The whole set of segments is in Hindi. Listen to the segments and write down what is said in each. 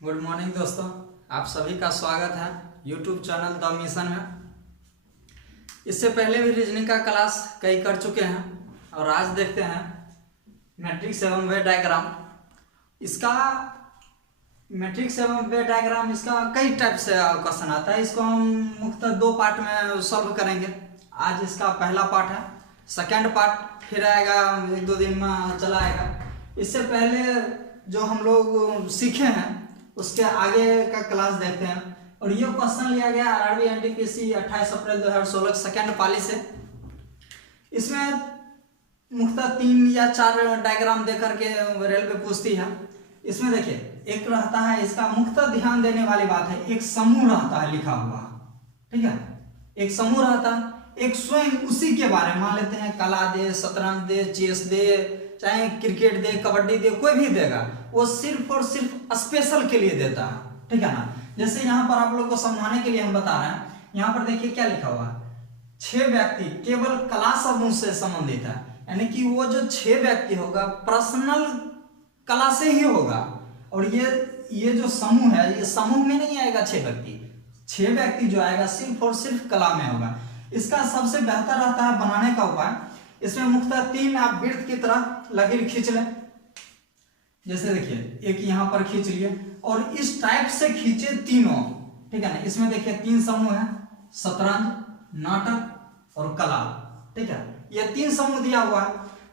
गुड मॉर्निंग दोस्तों, आप सभी का स्वागत है यूट्यूब चैनल द मिशन में। इससे पहले भी रीजनिंग का क्लास कई कर चुके हैं और आज देखते हैं मैट्रिक्स एवं वे डायग्राम। इसका मैट्रिक्स एवं वे डायग्राम इसका कई टाइप से क्वेश्चन आता है। इसको हम मुख्यतः दो पार्ट में सॉल्व करेंगे। आज इसका पहला पार्ट है, सेकेंड पार्ट फिर आएगा, एक दो दिन में चला आएगा। इससे पहले जो हम लोग सीखे हैं उसके आगे का क्लास देखते हैं। और ये क्वेश्चन लिया गया आरआरबी एनटीपीसी 28 अप्रैल 2016 सेकेंड पाली से। इसमें मुख्यतः 3 या 4 डायग्राम देकर के रेलवे पूछती है। इसमें देखिए, एक रहता है, इसका मुख्यतः ध्यान देने वाली बात है, एक समूह रहता है लिखा हुआ, ठीक है। एक समूह रहता है, एक स्वयं उसी के बारे में मान लेते हैं, कला दे, शतरंज दे, चेस दे, चाहे क्रिकेट दे, कबड्डी दे, कोई भी देगा, वो सिर्फ और सिर्फ स्पेशल के लिए देता है, ठीक है ना। जैसे यहाँ पर आप लोग को समझाने के लिए हम बता रहे हैं, यहाँ पर देखिए क्या लिखा हुआ है, 6 व्यक्ति केवल कला समूह से संबंधित है, यानी कि वो जो 6 व्यक्ति होगा पर्सनल कला से ही होगा। और ये जो समूह है, ये समूह में नहीं आएगा 6 व्यक्ति, 6 व्यक्ति जो आएगा सिर्फ और सिर्फ कला में होगा। इसका सबसे बेहतर रहता है बनाने का उपाय। इसमें मुख्यतः 3 आप वृत्त की तरह लकीर खींच लें। जैसे देखिए, एक यहाँ पर खींच लिए और इस टाइप से खींचे तीनों, ठीक है ना। इसमें देखिए 3 समूह है, शतरंज, नाटक और कला, ठीक है। ये 3 समूह दिया हुआ है।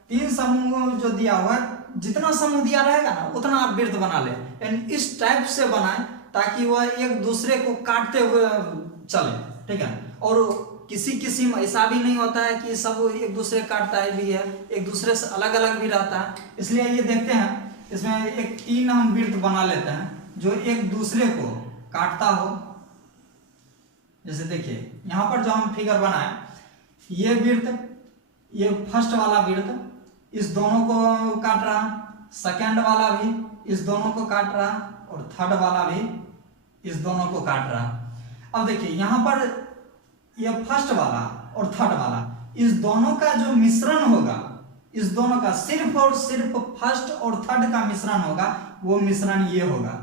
3 समूह जो दिया हुआ है, जितना समूह दिया रहेगा ना उतना आप वृत्त बना ले, यानी इस टाइप से बनाए ताकि वह एक दूसरे को काटते हुए चले, ठीक है। और किसी में ऐसा भी नहीं होता है कि सब एक दूसरे काटता है भी है, एक दूसरे से अलग अलग भी रहता है। इसलिए ये देखते हैं, इसमें एक 3 हम वृत्त बना लेते हैं जो एक दूसरे को काटता हो। जैसे देखिए यहाँ पर जो हम फिगर बनाए, ये वृत्त, ये फर्स्ट वाला वृत्त इस दोनों को काट रहा, सेकेंड वाला भी इस दोनों को काट रहा और थर्ड वाला भी इस दोनों को काट रहा। अब देखिए यहाँ पर ये फर्स्ट वाला और थर्ड वाला, इस दोनों का जो मिश्रण होगा, इस दोनों का सिर्फ और सिर्फ फर्स्ट और थर्ड का मिश्रण होगा, वो मिश्रण ये होगा,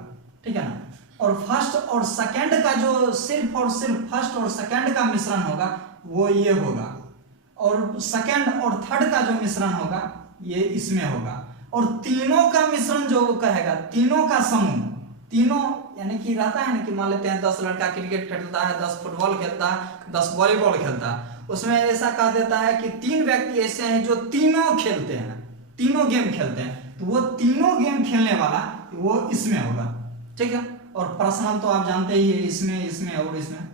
ठीक है ना। और फर्स्ट और सेकंड का जो सिर्फ और सिर्फ फर्स्ट और सेकंड का मिश्रण होगा, वो ये होगा। और सेकंड और थर्ड का जो मिश्रण होगा, ये इसमें होगा। और तीनों का मिश्रण जो कहेगा, तीनों का समूह, तीनों यानी कि रहता है ना कि मान लेते हैं 10 लड़का क्रिकेट खेलता है, 10 फुटबॉल खेलता है, 10 वॉलीबॉल खेलता है, उसमें ऐसा कह देता है कि 3 व्यक्ति ऐसे हैं जो तीनों खेलते हैं, तीनों गेम खेलते हैं, तो वो तीनों गेम खेलने वाला वो इसमें होगा, ठीक है। और पर्सनल तो आप जानते ही है, इसमें और इसमें,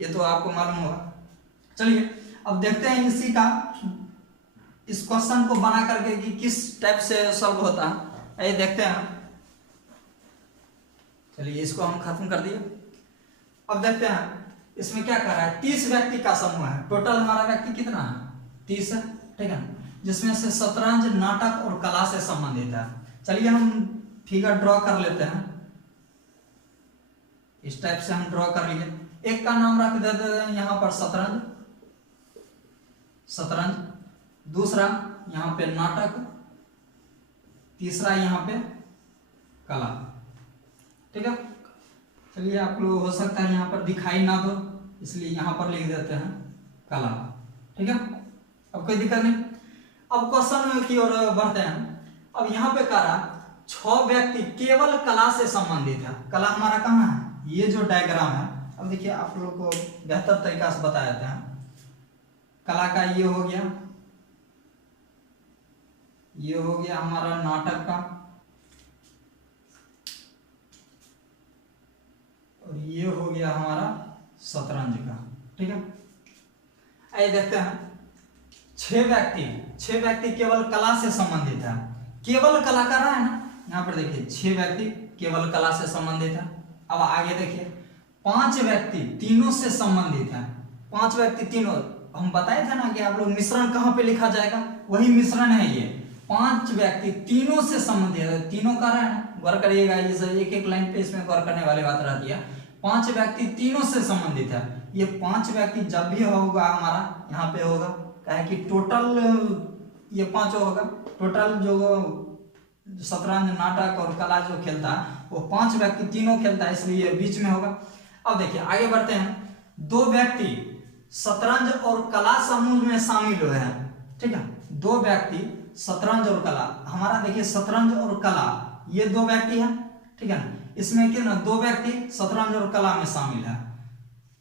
ये तो आपको मालूम होगा। चलिए अब देखते हैं इसी का, इस क्वेश्चन को बना करके कि किस टाइप से सॉल्व होता है, ये देखते हैं। चलिए इसको हम खत्म कर दिए। अब देखते हैं इसमें क्या कर रहा है, 30 व्यक्ति का समूह है। टोटल हमारा व्यक्ति कितना है, 30 है, ठीक है, जिसमें से शतरंज, नाटक और कला से संबंधित है। चलिए हम फिगर ड्रॉ कर लेते हैं। इस टाइप से हम ड्रॉ कर लिए। एक का नाम रख देते हैं यहाँ पर शतरंज, दूसरा यहाँ पे नाटक, तीसरा यहाँ पे कला, ठीक है। चलिए आप लोग हो सकता है यहाँ पर दिखाई ना दो, इसलिए यहाँ पर लिख देते हैं कला, ठीक है। अब कोई दिक्कत नहीं। अब क्वेश्चन की ओर बढ़ते हैं। अब यहाँ पे कह रहा 6 व्यक्ति केवल कला से संबंधित है। कला हमारा कहाँ है, ये जो डायग्राम है। अब देखिए आप लोग को बेहतर तरीका से बता देते हैं। कला का ये हो गया, ये हो गया हमारा नाटक का, और ये हो गया हमारा शतरंज का, ठीक है। आइए देखते हैं 6 व्यक्ति केवल कला से संबंधित है। केवल कला कर रहा है ना, यहाँ पर देखिए 6 व्यक्ति केवल कला से संबंधित है। अब आगे देखिए 5 व्यक्ति तीनों से संबंधित है। 5 व्यक्ति तीनों, हम बताए थे ना कि आप लोग मिश्रण कहाँ पे लिखा जाएगा, वही मिश्रण है ये। 5 व्यक्ति तीनों से संबंधित है, तीनों कर रहा है, गौर करिएगा, ये एक लाइन पे इसमें गौर करने वाली बात रहती है। 5 व्यक्ति तीनों से संबंधित है। ये 5 व्यक्ति जब भी होगा हमारा यहाँ पे होगा, कहे कि टोटल ये 5 होगा। टोटल जो शतरंज, नाटक और कला जो खेलता है वो 5 व्यक्ति तीनों खेलता है, इसलिए ये बीच में होगा। अब देखिए आगे बढ़ते हैं। 2 व्यक्ति शतरंज और कला समूह में शामिल हुए हैं, ठीक है। 2 व्यक्ति शतरंज और कला, हमारा देखिए शतरंज और कला ये 2 व्यक्ति हैं, ठीक है ना। इसमें क्या ना 2 व्यक्ति शतरंज और कला में शामिल है।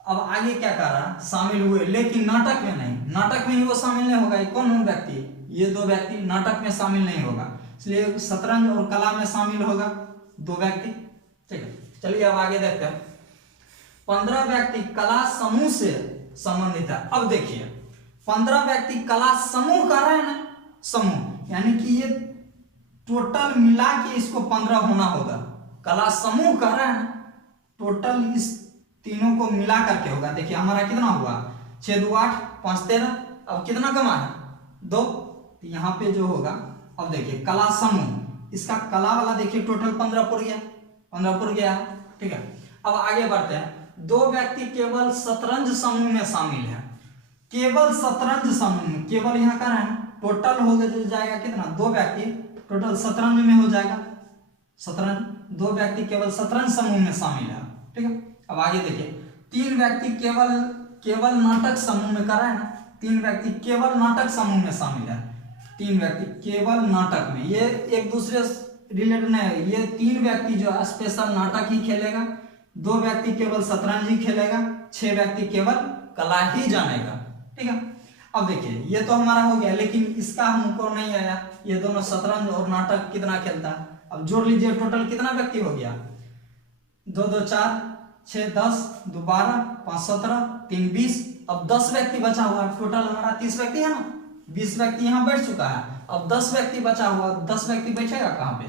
अब आगे क्या कर रहा है, शामिल हुए, लेकिन नाटक में नहीं, नाटक में ही वो शामिल नहीं होगा। ये कौन व्यक्ति, ये 2 व्यक्ति नाटक में शामिल नहीं होगा, इसलिए शतरंज और कला में शामिल होगा 2 व्यक्ति, ठीक है। चलिए अब आगे देखते हैं। 15 व्यक्ति कला समूह से संबंधित है। अब देखिए 15 व्यक्ति कला समूह कर रहे हैं ना, समूह यानी कि ये टोटल मिला के इसको 15 होना होगा। कला समूह कर रहे हैं ना, टोटल इस तीनों को मिला करके होगा। देखिए हमारा कितना हुआ, 6 2 8 5 13। अब कितना कमा है 2, तो यहाँ पे जो होगा, अब देखिए कला समूह, इसका कला वाला देखिए टोटल 15 पुर गया, 15 पुर गया है, ठीक है। अब आगे बढ़ते हैं। 2 व्यक्ति केवल शतरंज समूह में शामिल है, केवल शतरंज समूह में, केवल यहाँ का है टोटल हो जाएगा कितना, 2 व्यक्ति टोटल शतरंज में हो जाएगा, शतरंज 2 व्यक्ति केवल शतरंज समूह में शामिल है, ठीक है। अब आगे देखिए 3 व्यक्ति केवल नाटक समूह में कर रहे हैं ना, 3 व्यक्ति केवल नाटक समूह में शामिल है, 3 व्यक्ति केवल नाटक में, ये एक दूसरे रिलेटेड नहीं है। ये 3 व्यक्ति जो है स्पेशल नाटक ही खेलेगा, 2 व्यक्ति केवल शतरंज ही खेलेगा, 6 व्यक्ति केवल कला ही जानेगा, ठीक है। अब देखिए ये तो हमारा हो गया, लेकिन इसका हमको नहीं आया, ये दोनों शतरंज और नाटक कितना खेलता है। अब जोड़ लीजिए टोटल कितना व्यक्ति हो गया, 2 2 4 6 10 2 12 5 17 3 20। अब 10 व्यक्ति बचा हुआ, टोटल हमारा 30 व्यक्ति है ना, 20 व्यक्ति यहाँ बैठ चुका है। अब 10 व्यक्ति बचा हुआ, 10 व्यक्ति बैठेगा कहाँ पे,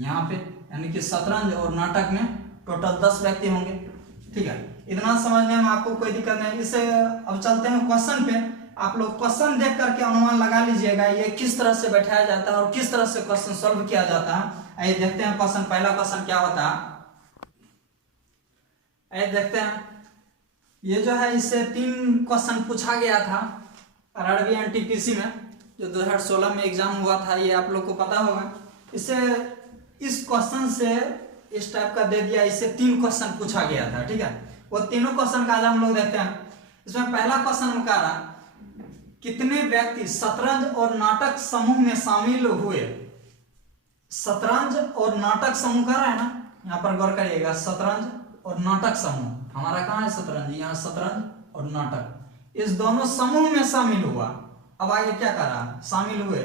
यहाँ पे, यानी कि शतरंज और नाटक में टोटल 10 व्यक्ति होंगे, ठीक है। इतना समझने में आपको कोई दिक्कत नहीं। इसे अब चलते हैं क्वेश्चन पे। आप लोग क्वेश्चन देख करके अनुमान लगा लीजिएगा ये किस तरह से बैठाया जाता है और किस तरह से क्वेश्चन सॉल्व किया जाता है। आइए देखते हैं क्वेश्चन, पहला क्वेश्चन क्या होता है, आइए देखते हैं। ये जो है इससे 3 क्वेश्चन पूछा गया था आरआरबी एनटीपीसी में, जो 2016 में एग्जाम हुआ था, ये आप लोग को पता होगा। इससे इस क्वेश्चन से इस टाइप का दे दिया, इससे 3 क्वेश्चन पूछा गया था, ठीक है। वो तीनों क्वेश्चन का आज हम लोग देखते हैं। इसमें पहला क्वेश्चन हम कह रहा, कितने व्यक्ति शतरंज और नाटक समूह में शामिल हुए। शतरंज और नाटक समूह कर रहा है ना, यहाँ पर गौर करिएगा, शतरंज और नाटक समूह, हमारा कहाँ है शतरंज, यहाँ शतरंज और नाटक, इस दोनों समूह में शामिल हुआ। अब आगे क्या कर रहा, शामिल हुए,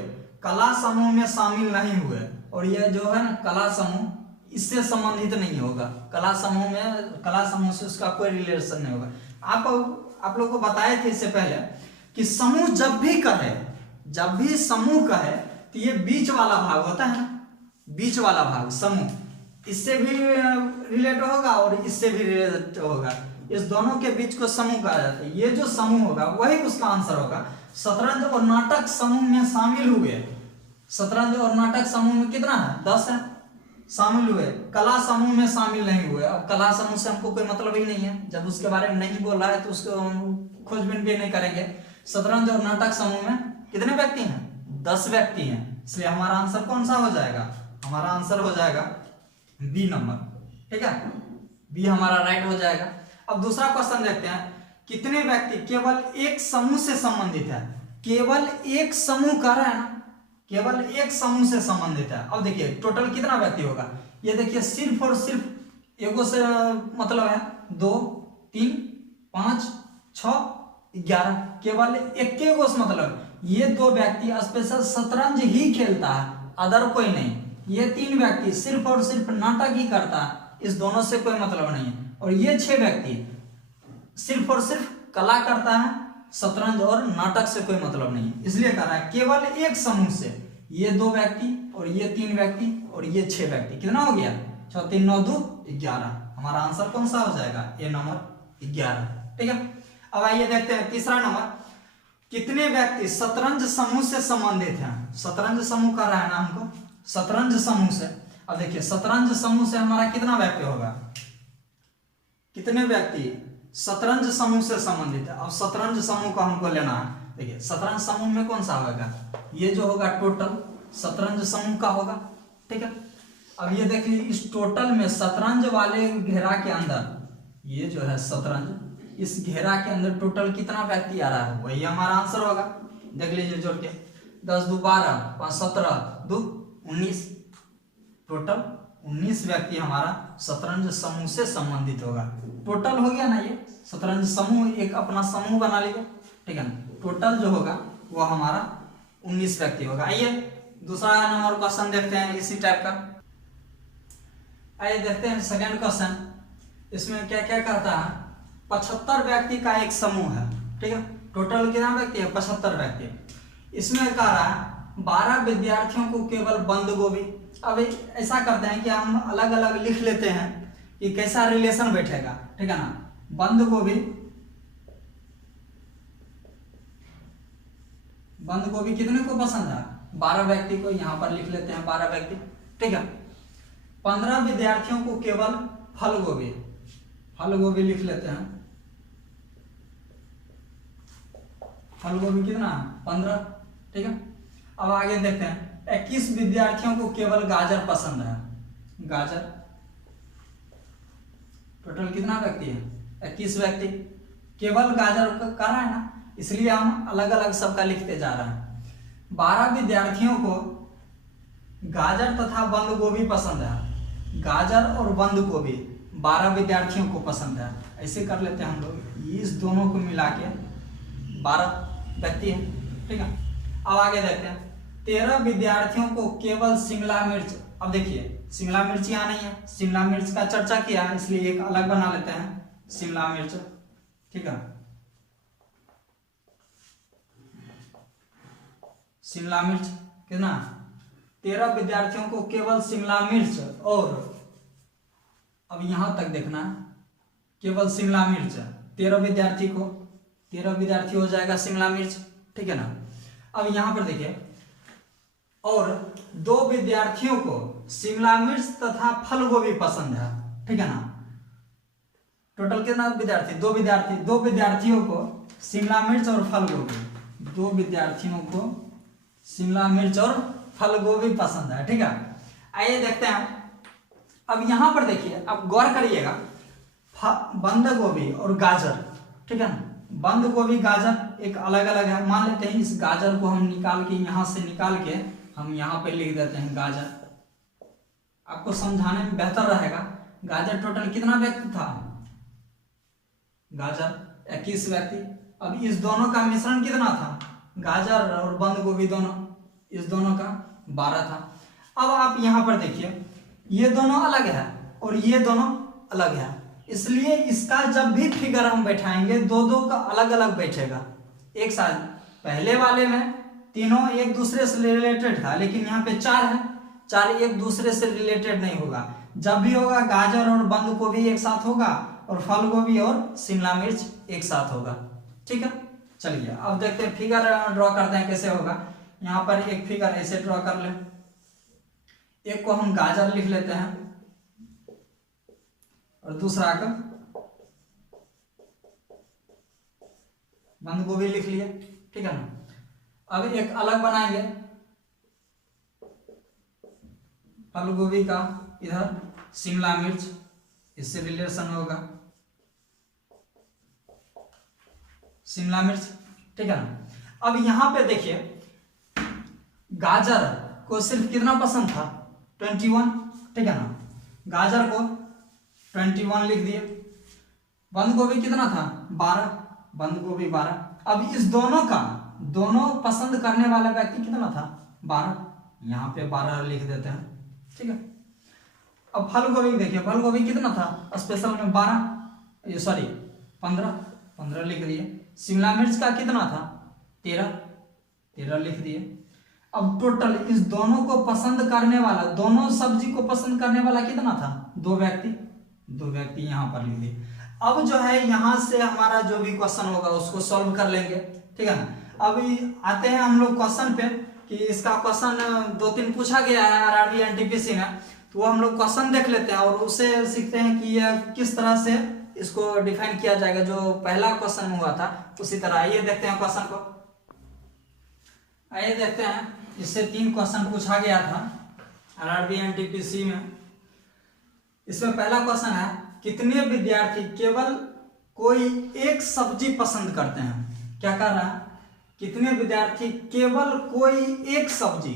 कला समूह में शामिल नहीं हुए। और ये जो है ना कला समूह, इससे संबंधित नहीं होगा, कला समूह में, कला समूह से उसका कोई रिलेशन नहीं होगा। आप लोग को बताए थे इससे पहले कि समूह जब भी कहे, जब भी समूह कहे तो ये बीच वाला भाग होता है ना, बीच वाला भाग समूह, इससे भी रिलेट होगा और इससे भी रिलेट होगा, इस दोनों के बीच को समूह कहा जाता है। ये जो समूह होगा वही उसका आंसर होगा। शतरंज और नाटक समूह में शामिल हुए, शतरंज और नाटक समूह में कितना है, 10 है, शामिल हुए। कला समूह में शामिल नहीं हुए। अब कला समूह से हमको कोई मतलब ही नहीं है, जब उसके बारे में नहीं बोल रहा है तो उसको खोजबीन भी नहीं करेंगे। शतरंज और नाटक समूह में कितने व्यक्ति हैं, 10 व्यक्ति हैं, इसलिए हमारा आंसर कौन सा हो जाएगा, हमारा आंसर हो जाएगा बी नंबर, ठीक है, बी हमारा राइट हो जाएगा। अब दूसरा क्वेश्चन देखते हैं, कितने व्यक्ति केवल एक समूह से संबंधित है। केवल एक समूह कह रहा है ना, केवल एक समूह से संबंधित है। अब देखिए टोटल कितना व्यक्ति होगा, ये देखिए सिर्फ और सिर्फ एगो से मतलब है 2 3 5 6 11, केवल एक गो से मतलब ये 2 व्यक्ति स्पेशल शतरंज ही खेलता है, अदर कोई नहीं। ये 3 व्यक्ति सिर्फ और सिर्फ नाटक ही करता है, इस दोनों से कोई मतलब नहीं है। और ये 6 व्यक्ति सिर्फ और सिर्फ कला करता है, शतरंज और नाटक से कोई मतलब नहीं है, इसलिए कह रहा है केवल एक समूह से। ये 2 व्यक्ति और ये 3 व्यक्ति और ये 6 व्यक्ति, कितना हो गया, 6 3 9 2 11, हमारा आंसर कौन सा हो जाएगा, ए नंबर 11, ठीक है। अब आइए देखते हैं तीसरा नंबर, कितने व्यक्ति शतरंज समूह से संबंधित हैं। शतरंज समूह कर रहा है ना हमको, शतरंज समूह से। अब देखिए शतरंज समूह से हमारा कितना व्यक्ति होगा, कितने व्यक्ति शतरंज समूह से संबंधित है। अब शतरंज समूह को हमको लेना है। देखिए शतरंज समूह में कौन सा होगा, ये जो होगा टोटल शतरंज समूह का होगा, ठीक है। अब ये देखिए इस टोटल में शतरंज वाले घेरा के अंदर, ये जो है शतरंज, इस घेरा के अंदर टोटल कितना व्यक्ति आ रहा है, वही हमारा आंसर होगा। देख लीजिए जोड़ के, 10 2 12, 5 17, 2 19, टोटल 19 व्यक्ति हमारा शतरंज समूह से संबंधित होगा। टोटल हो गया ना, ये शतरंज समूह एक अपना समूह बना लिया, ठीक है ना। टोटल जो होगा वो हमारा 19 व्यक्ति होगा। आइए दूसरा नंबर क्वेश्चन देखते हैं इसी टाइप का। आइए देखते हैं सेकंड क्वेश्चन। इसमें क्या क्या कहता है, 75 व्यक्ति का एक समूह है, ठीक है। टोटल कितना व्यक्ति है, 75 व्यक्ति। इसमें कह रहा है 12 विद्यार्थियों को केवल बंद गोभी। अब ऐसा करते हैं कि हम अलग अलग लिख लेते हैं कि कैसा रिलेशन बैठेगा, ठीक है ना। बंद गोभी, बंद गोभी कितने को पसंद है, 12 व्यक्ति को यहां पर लिख लेते हैं, 12 व्यक्ति, ठीक है। 15 विद्यार्थियों को केवल फल गोभी, फल गोभी लिख लेते हैं। फल गोभी कितना, 15, ठीक है। अब आगे देखते हैं, 21 विद्यार्थियों को केवल गाजर पसंद है, गाजर। टोटल कितना व्यक्ति है, 21 व्यक्ति। केवल गाजर का रहा है ना, इसलिए हम अलग अलग सबका लिखते जा रहे हैं। 12 विद्यार्थियों को गाजर तथा बंद गोभी पसंद है, गाजर और बंद गोभी 12 विद्यार्थियों को पसंद है। ऐसे कर लेते हैं हम लोग, इस दोनों को मिला के 12 व्यक्ति है, ठीक है। अब आगे देखते हैं, 13 विद्यार्थियों को केवल शिमला मिर्च। अब देखिए शिमला मिर्च यहाँ नहीं है, शिमला मिर्च का चर्चा किया है इसलिए एक अलग बना लेते हैं, शिमला मिर्च, ठीक है। शिमला मिर्च कितना, 13 विद्यार्थियों को केवल शिमला मिर्च, और अब यहां तक देखना है, केवल शिमला मिर्च 13 विद्यार्थी को, 13 विद्यार्थी हो जाएगा शिमला मिर्च, ठीक है ना। अब यहां पर देखिए, और 2 विद्यार्थियों को शिमला मिर्च तथा फल गोभी पसंद है, ठीक है ना। टोटल कितना विद्यार्थी, 2 विद्यार्थी, 2 विद्यार्थियों को शिमला मिर्च और फल गोभी, 2 विद्यार्थियों को शिमला मिर्च और फल गोभी पसंद है, ठीक है। आइए देखते हैं, अब यहां पर देखिए, अब गौर करिएगा, बंद गोभी और गाजर, ठीक है ना। बंद गोभी गाजर एक अलग अलग है, मान लेते हैं इस गाजर को हम निकाल के, यहां से निकाल के हम यहां पे लिख देते हैं गाजर, आपको समझाने में बेहतर रहेगा। गाजर टोटल कितना व्यक्ति था, गाजर 21 व्यक्ति। अब इस दोनों का मिश्रण कितना था, गाजर और बंद गोभी दोनों, इस दोनों का 12 था। अब आप यहां पर देखिए, ये दोनों अलग है और ये दोनों अलग है, इसलिए इसका जब भी फिगर हम बैठाएंगे, दो का अलग अलग बैठेगा, एक साथ। पहले वाले में तीनों एक दूसरे से रिलेटेड था, लेकिन यहाँ पे 4 है, 4 एक दूसरे से रिलेटेड नहीं होगा। जब भी होगा गाजर और बंद गोभी एक साथ होगा, और फल गोभी और शिमला मिर्च एक साथ होगा, ठीक है। चलिए अब देखते हैं, फिगर ड्रॉ करते हैं कैसे होगा। यहाँ पर एक फिगर ऐसे ड्रॉ कर ले, एक को हम गाजर लिख लेते हैं और दूसरा का बंद गोभी लिख लिए, ठीक है ना। अब एक अलग बनाएंगे फल गोभी का, इधर शिमला मिर्च, इससे रिलेशन होगा शिमला मिर्च, ठीक है ना। अब यहां पे देखिए, गाजर को सिर्फ कितना पसंद था, 21, ठीक है ना। गाजर को 21 लिख दिए। बंद गोभी कितना था, 12, बंद गोभी 12। अब इस दोनों का, दोनों पसंद करने वाला व्यक्ति कितना था, 12, यहाँ पे 12 लिख देते हैं, ठीक है। अब फल गोभी देखिए, फल गोभी कितना था स्पेशल में, 12, ये सॉरी 15 लिख दिए। शिमला मिर्च का कितना था, 13 लिख दिए। अब टोटल इस दोनों को पसंद करने वाला, दोनों सब्जी को पसंद करने वाला कितना था, 2 व्यक्ति यहाँ पर लिख दिए। अब जो है यहाँ से हमारा जो भी क्वेश्चन होगा उसको सॉल्व कर लेंगे, ठीक है ना। अभी आते हैं हम लोग क्वेश्चन पे, कि इसका क्वेश्चन 2-3 पूछा गया है आरआरबी एनटीपीसी में, तो वो हम लोग क्वेश्चन देख लेते हैं और उससे सीखते हैं कि यह किस तरह से इसको डिफाइन किया जाएगा। जो पहला क्वेश्चन हुआ था उसी तरह। आइए देखते हैं क्वेश्चन को, आइए देखते हैं। इससे 3 क्वेश्चन पूछा गया था। RRB NTPC में। इसमें पहला क्वेश्चन है, कितने विद्यार्थी केवल कोई एक सब्जी पसंद करते हैं? क्या कह रहा है? कितने विद्यार्थी केवल कोई एक सब्जी,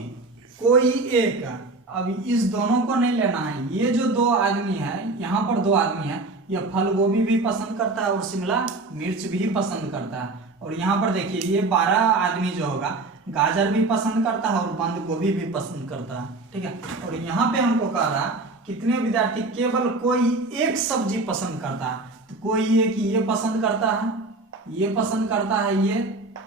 कोई एक। अब इस दोनों को नहीं लेना है। ये जो दो आदमी है, यहाँ पर दो आदमी है, ये फल गोभी भी पसंद करता है और शिमला मिर्च भी पसंद करता है। और यहाँ पर देखिए ये 12 आदमी जो होगा गाजर भी पसंद करता है और बंद गोभी भी पसंद करता है, ठीक है। और यहाँ पे हमको कह रहा है कितने विद्यार्थी केवल कोई एक सब्जी पसंद करता है, तो कोई एक ये पसंद करता है, ये पसंद करता है, ये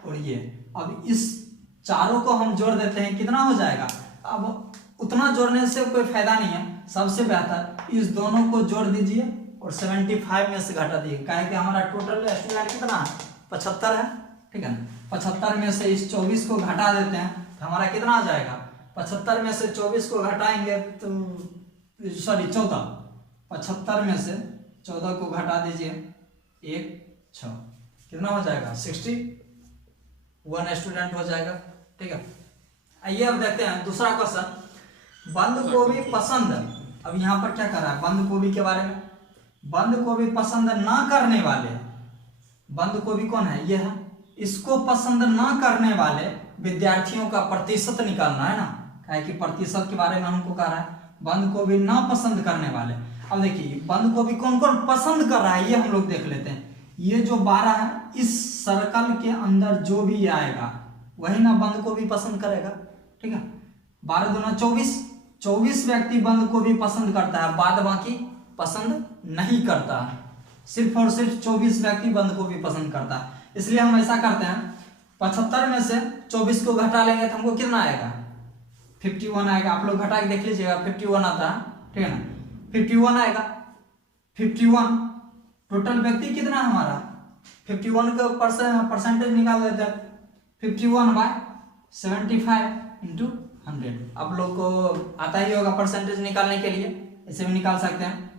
और ये। अब इस चारों को हम जोड़ देते हैं, कितना हो जाएगा? अब उतना जोड़ने से कोई फायदा नहीं है, सबसे बेहतर इस दोनों को जोड़ दीजिए और 75 में से घटा दीजिए। काहे कि हमारा टोटल स्टूडेंट कितना है? 75 है, ठीक है ना। 75 में से इस 24 को घटा देते हैं तो हमारा कितना आ जाएगा? 75 में से 24 को घटाएंगे तो सॉरी 14, 75 में से 14 को घटा दीजिए, 1 6, कितना हो जाएगा? 61 स्टूडेंट हो जाएगा, ठीक है। आइए अब देखते हैं दूसरा क्वेश्चन, बंद गोभी पसंद। अब यहाँ पर क्या कर रहा है? बंद गोभी के बारे में। बंद गोभी पसंद ना करने वाले, बंद गोभी कौन है? ये है। इसको पसंद ना करने वाले विद्यार्थियों का प्रतिशत निकालना है ना, क्या कि प्रतिशत के बारे में हमको कह रहा है। बंद गोभी ना पसंद करने वाले, अब देखिए बंद गोभी कौन कौन पसंद कर रहा है ये हम लोग देख लेते हैं। ये जो 12 है, इस सर्कल के अंदर जो भी आएगा वही ना बंद गोभी पसंद करेगा, ठीक है। 12 दूना 24, 24 व्यक्ति बंद गोभी पसंद करता है, बाद बाकी पसंद नहीं करता है। सिर्फ और सिर्फ 24 व्यक्ति बंद गोभी पसंद करता है। इसलिए हम ऐसा करते हैं, 75 में से 24 को घटा लेंगे तो हमको कितना आएगा? 51 आएगा। आप लोग घटा के देख लीजिएगा, 51 आता है, ठीक है ना। 51 आएगा। 51 टोटल व्यक्ति कितना है हमारा? 51 का परसेंटेज निकाल देते हैं, 51/75 × 100। आप लोग को आता ही होगा परसेंटेज निकालने के लिए, इसे भी निकाल सकते हैं।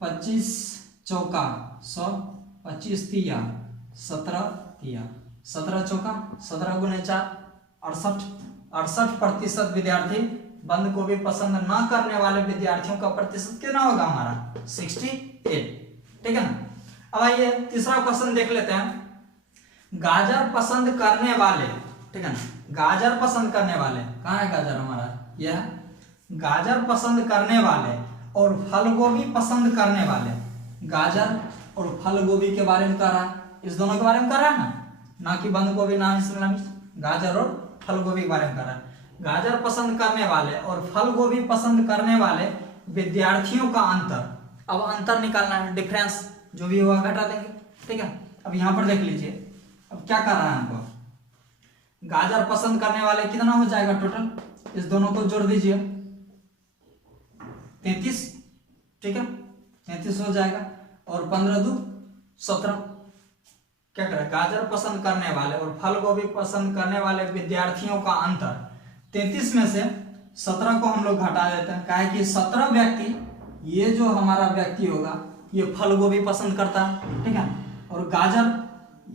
25 चौका 100, 25 तिया 17 तिया 17 चौका 17 गुने 4 68% विद्यार्थी बंद गोभी पसंद ना करने वाले विद्यार्थियों का प्रतिशत कितना होगा हमारा? 68, ठीक है ना। अब आइए तीसरा क्वेश्चन देख लेते हैं, गाजर पसंद करने वाले, ठीक है ना। गाजर पसंद करने वाले, कहाँ है गाजर हमारा? यह है। गाजर पसंद करने वाले और फल गोभी पसंद करने वाले, गाजर और फल गोभी के बारे में कर रहा है, इस दोनों के बारे में कर रहा है ना कि बंद गोभी ना शिमला मिर्च, गाजर और फल गोभी के बारे में कर रहा है। गाजर पसंद करने वाले और फल गोभी पसंद करने वाले विद्यार्थियों का अंतर, अब अंतर निकालना है, डिफरेंस जो भी होगा घटा देंगे, ठीक है। अब यहाँ पर देख लीजिए, अब क्या कर रहा है हमको? गाजर पसंद करने वाले कितना हो जाएगा टोटल? इस दोनों को जोड़ दीजिए, 33, ठीक है, 33 हो जाएगा। और 15 2 17, क्या करें? गाजर पसंद करने वाले और फल गोभी पसंद करने वाले विद्यार्थियों का अंतर, 33 में से 17 को हम लोग घटा देते हैं, क्या है कि 17 व्यक्ति, ये जो हमारा व्यक्ति होगा ये फल गोभी पसंद करता है, ठीक है। और गाजर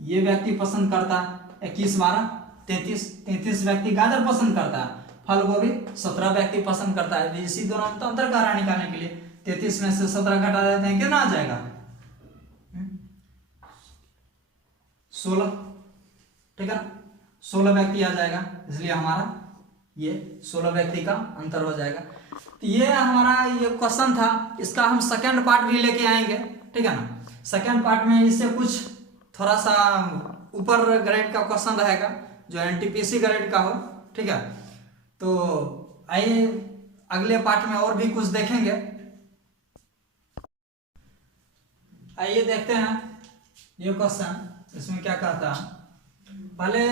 ये व्यक्ति पसंद करता है, 21 12 33, 33 व्यक्ति गाजर पसंद करता है, फल गोभी 17 व्यक्ति पसंद करता है। इसी दोनों में तो अंतर कर रहा है निकालने के लिए, 33 में से 17 घटा देते हैं, कितना आ जाएगा? 16, ठीक है, 16 व्यक्ति आ जाएगा। इसलिए हमारा ये 16 व्यक्ति का अंतर हो जाएगा। तो ये हमारा ये क्वेश्चन था, इसका हम सेकंड पार्ट भी लेके आएंगे, ठीक है ना। सेकंड पार्ट में इससे कुछ थोड़ा सा ऊपर ग्रेड का क्वेश्चन रहेगा जो एनटीपीसी ग्रेड का हो, ठीक है। तो आइए अगले पार्ट में और भी कुछ देखेंगे। आइए देखते हैं ये क्वेश्चन, इसमें क्या करता है। पहले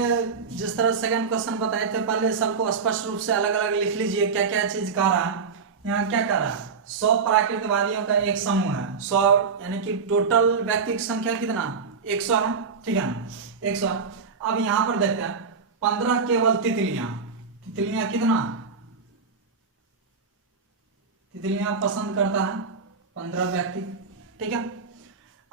जिस तरह सेकंड क्वेश्चन बताए थे, पहले सबको स्पष्ट रूप से अलग अलग लिख लीजिए क्या क्या चीज कह रहा है। यहाँ क्या कह रहा है? 100 प्राकृतवादियों का एक समूह है, 100 यानी कि टोटल व्यक्ति की संख्या कितना? 100 है, ठीक है ना, 100 है। अब यहाँ पर देखते हैं 15 केवल तितलियां, तितलियां कितना? तितलियां पसंद करता है 15 व्यक्ति, ठीक है।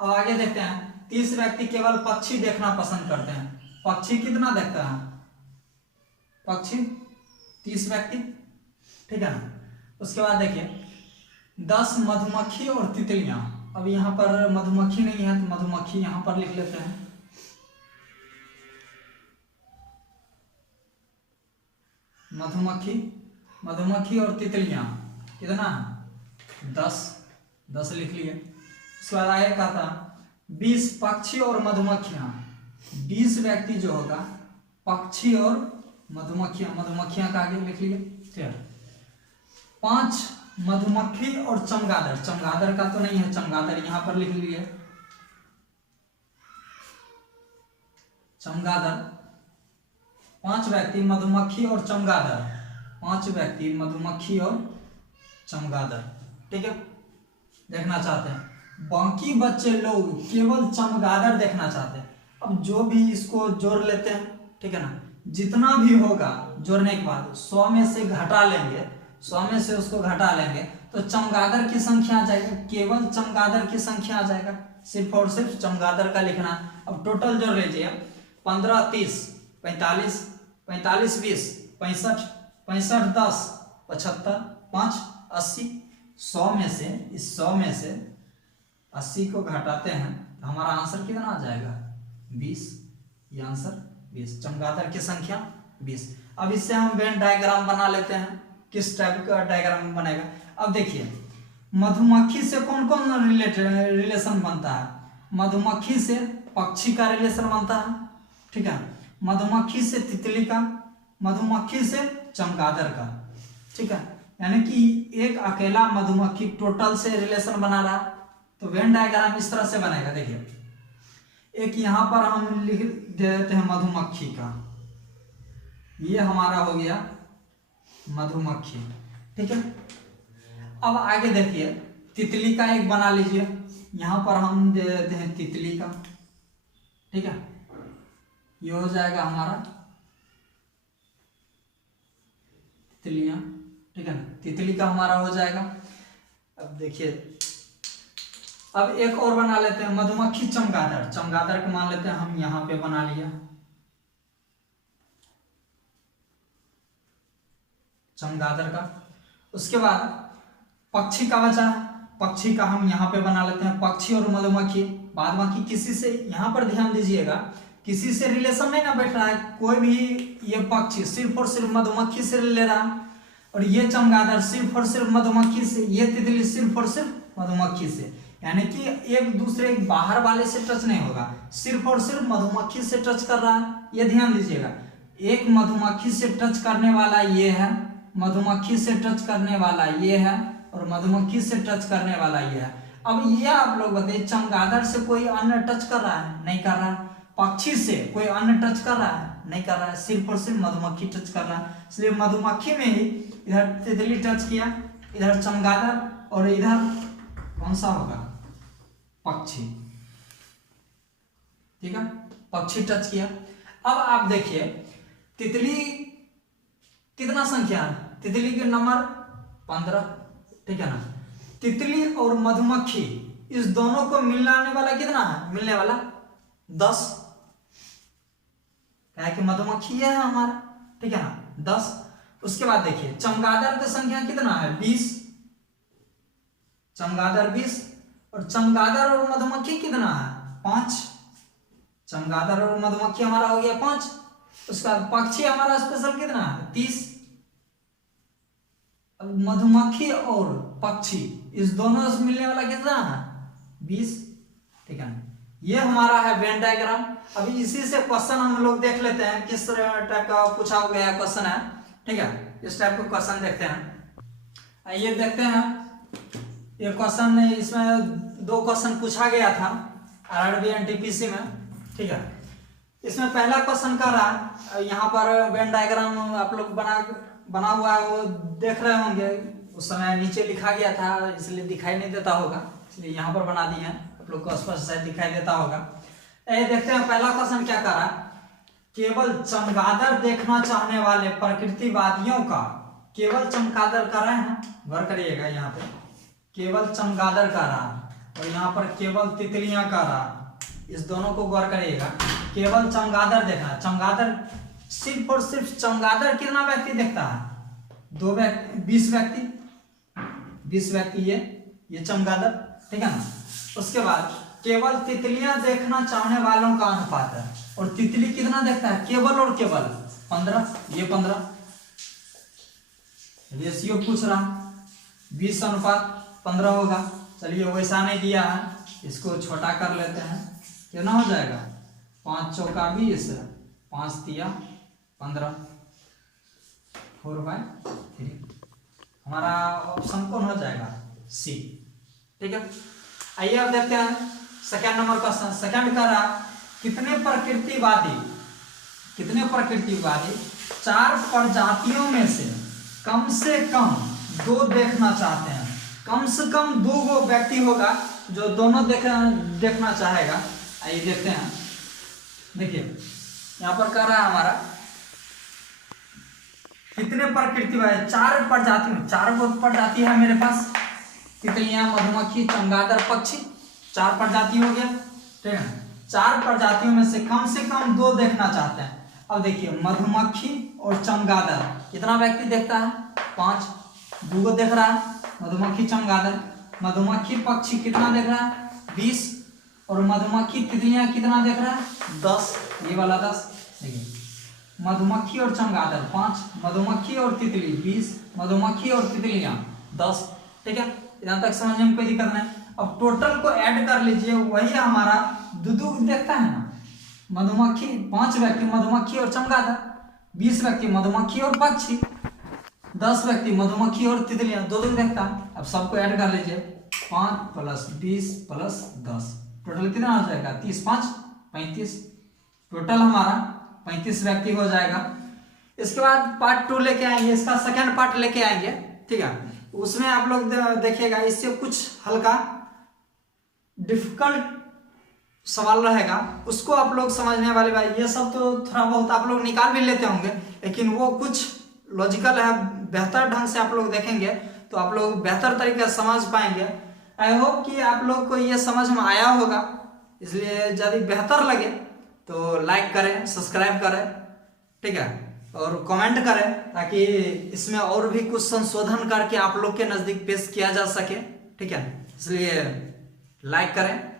अब आगे देखते हैं 30 व्यक्ति केवल पक्षी देखना पसंद करते हैं, पक्षी कितना देखता है? पक्षी 30 व्यक्ति, ठीक है ना। उसके बाद देखिए 10 मधुमक्खी और तितलियां। अब यहाँ पर मधुमक्खी नहीं है तो मधुमक्खी यहाँ पर लिख लेते हैं। मधुमक्खी और तितलियां कितना है 10 लिख लिए। उसके बाद आगे कहता 20 पक्षी और मधुमक्खियां। 20 व्यक्ति जो होगा पक्षी और मधुमक्खियां का आगे लिख लिए। फिर 5 मधुमक्खी और चमगादड़ का तो नहीं है, चमगादड़ यहां पर लिख लिए। चमगादड़ 5 व्यक्ति मधुमक्खी और चमगादड़, 5 व्यक्ति मधुमक्खी और चमगादड़। ठीक है, देखना चाहते हैं। बाकी बच्चे लोग केवल चमगादड़ देखना चाहते हैं। अब जो भी इसको जोड़ लेते हैं, ठीक है ना, जितना भी होगा जोड़ने के बाद 100 में से घटा लेंगे, 100 में से उसको घटा लेंगे तो चमगादड़ की संख्या आ जाएगी, केवल चमगादड़ की संख्या आ जाएगा। सिर्फ और सिर्फ चमगादड़ का लिखना। अब टोटल जोड़ लीजिए 15 30 45 45 20 65 65 10 75 5 80। 100 में से, इस 100 में से 80 को घटाते हैं तो हमारा आंसर कितना आ जाएगा 20। ये आंसर 20, चमगादड़ की संख्या 20। अब इससे हम वेन डायग्राम बना लेते हैं। किस टाइप का डायग्राम बनेगा? अब देखिए मधुमक्खी से कौन कौन रिलेशन बनता है? मधुमक्खी से पक्षी का रिलेशन बनता है, ठीक है, मधुमक्खी से तितली का, मधुमक्खी से चमगादड़ का, ठीक है। यानी कि एक अकेला मधुमक्खी टोटल से रिलेशन बना रहा। तो वेन डायग्राम इस तरह से बनेगा। देखिए एक यहां पर हम लिख देते हैं मधुमक्खी का, ये हमारा हो गया मधुमक्खी, ठीक है। अब आगे देखिए तितली का एक बना लीजिए, यहां पर हम दे देते हैं तितली का, ठीक है। ये हो जाएगा हमारा तितलियां, ठीक है ना, तितली का हमारा हो जाएगा। अब देखिए अब एक और बना लेते हैं मधुमक्खी चमगादड़। चमगादड़ को मान लेते हैं हम, यहां पे बना लिया चमगादड़ का। उसके बाद पक्षी का बचा है, पक्षी का हम यहाँ पे बना लेते हैं पक्षी और मधुमक्खी। बाद बाकी किसी से, यहाँ पर ध्यान दीजिएगा, किसी से रिलेशन नहीं ना बैठ रहा है कोई भी। ये पक्षी सिर्फ और सिर्फ मधुमक्खी से ले रहा है, और ये चमगादड़ सिर्फ और सिर्फ मधुमक्खी से, ये तितली सिर्फ और सिर्फ मधुमक्खी से। यानी कि एक दूसरे बाहर वाले से टच नहीं होगा, सिर्फ और सिर्फ मधुमक्खी से टच कर रहा है। ये ध्यान दीजिएगा, एक मधुमक्खी से टच करने वाला ये है, मधुमक्खी से टच करने वाला ये है, और मधुमक्खी से टच करने वाला ये है। अब ये आप लोग बताइए चमगादड़ से कोई अन्य टच कर रहा है? नहीं कर रहा है। पक्षी से कोई अन्य टच कर रहा है? नहीं कर रहा है। सिर्फ और सिर्फ मधुमक्खी टच कर रहा है। इसलिए मधुमक्खी में ही इधर तितली टच किया, इधर चमगादड़, और इधर कौन सा होगा पक्षी, ठीक है, पक्षी टच किया। अब आप देखिए तितली कितना संख्या है? तितली के नंबर 15, ठीक है ना। तितली और मधुमक्खी इस दोनों को मिलाने वाला कितना है? मिलने वाला 10, क्या है कि मधुमक्खी ये है हमारा, ठीक है ना, 10। उसके बाद देखिए चमगादड़ की संख्या कितना है? 20, चमगादड़ 20, और चमगादड़ और मधुमक्खी कितना है? 5। चमगादड़ और मधुमक्खी हमारा हो गया 5। उसका पक्षी हमारा स्पेशल कितना है? 30। अब मधुमक्खी और पक्षी इस दोनों से मिलने वाला कितना है? 20, ठीक है। ये हमारा है वेन डायग्राम। अभी इसी से क्वेश्चन हम लोग देख लेते हैं, किस टाइप का पूछा गया क्वेश्चन है, ठीक है। इस टाइप का क्वेश्चन देखते हैं, आइए देखते हैं। ये क्वेश्चन, इसमें 2 क्वेश्चन पूछा गया था RRB NTPC में, ठीक है। इसमें पहला क्वेश्चन कर रहा है, यहाँ पर वेन डायग्राम आप लोग बना हुआ है, वो देख रहे होंगे। उस समय नीचे लिखा गया था इसलिए दिखाई नहीं देता होगा, इसलिए यहाँ पर बना दिए हैं, आप लोग को स्पष्ट शायद दिखाई देता होगा। देखते हैं पहला क्वेश्चन क्या कर रहा है। केवल चमगादड़ देखना चाहने वाले प्रकृतिवादियों का, केवल चमगादड़ कर रहे हैं, गौर करिएगा, यहाँ पे केवल चमगादड़ का रहा, और यहाँ पर केवल तितलियां का रहा। इस दोनों को गौर करिएगा, केवल चमगादड़ देखना। चमगादड़ सिर्फ और सिर्फ चमगादड़ कितना व्यक्ति देखता है? 2 व्यक्ति 20 व्यक्ति ये चमगादड़, ठीक है ना। उसके बाद केवल तितलियां देखना चाहने वालों का अनुपात है, और तितली कितना देखता है, केवल और केवल 15, ये 15 रेशियो पूछ रहा, 20:15 होगा। चलिए वैसा नहीं दिया है, इसको छोटा कर लेते हैं, कितना हो जाएगा, 5 चौका 20, 5 तिया 15, 4/3। हमारा ऑप्शन कौन हो जाएगा, सी, ठीक है। आइए अब देखते हैं सेकंड नंबर क्वेश्चन। सेकंड कर रहा, कितने प्रकृतिवादी 4 प्रजातियों में से कम 2 देखना चाहते हैं। कम से कम 2 व्यक्ति होगा जो दोनों देखना चाहेगा। आइए देखते हैं, देखिए यहाँ पर कह रहा है हमारा कितने प्रकृतिवादी 4 प्रजाति में, 4 प्रजाति है मेरे पास, तितलियां, मधुमक्खी, चमगादड़, पक्षी, 4 प्रजाति हो गया, ठीक है। 4 प्रजातियों में से कम 2 देखना चाहते हैं। अब देखिए मधुमक्खी और चमगादड़ कितना व्यक्ति देखता है, 5, 2 देख रहा है मधुमक्खी चमगादड़। मधुमक्खी पक्षी कितना देख रहा है, 20, और मधुमक्खी तितलियां कितना देख रहा है, 10, ये वाला 10। देखिए मधुमक्खी और चमगादड़ 5, मधुमक्खी और तितली 20, मधुमक्खी और तितलियां 10, ठीक है। यहाँ तक समझने में कोई दिक्कत नहीं। अब टोटल को ऐड कर लीजिए, वही हमारा 2 देखता है ना, मधुमक्खी 5 व्यक्ति मधुमक्खी और चमगादड़, 20 व्यक्ति मधुमक्खी और पक्षी, 10 व्यक्ति मधुमक्खी और तितलियां 2 देखता है। अब सबको ऐड कर लीजिए, 5 + 20 + 10, टोटल कितना हो जाएगा, 30, 5 35, टोटल हमारा 35 व्यक्ति हो जाएगा। इसके बाद पार्ट 2 लेके आएंगे, इसका सेकंड पार्ट लेके आएंगे, ठीक है। उसमें आप लोग देखिएगा, इससे कुछ हल्का डिफिकल्ट सवाल रहेगा, उसको आप लोग समझने वाले भाई, ये सब तो थोड़ा बहुत आप लोग निकाल भी लेते होंगे, लेकिन वो कुछ लॉजिकल है, बेहतर ढंग से आप लोग देखेंगे तो आप लोग बेहतर तरीके से समझ पाएंगे। आई होप कि आप लोग को ये समझ में आया होगा, इसलिए यदि बेहतर लगे तो लाइक करें, सब्सक्राइब करें, ठीक है, और कमेंट करें, ताकि इसमें और भी कुछ संशोधन करके आप लोग के नज़दीक पेश किया जा सके, ठीक है। इसलिए लाइक करें।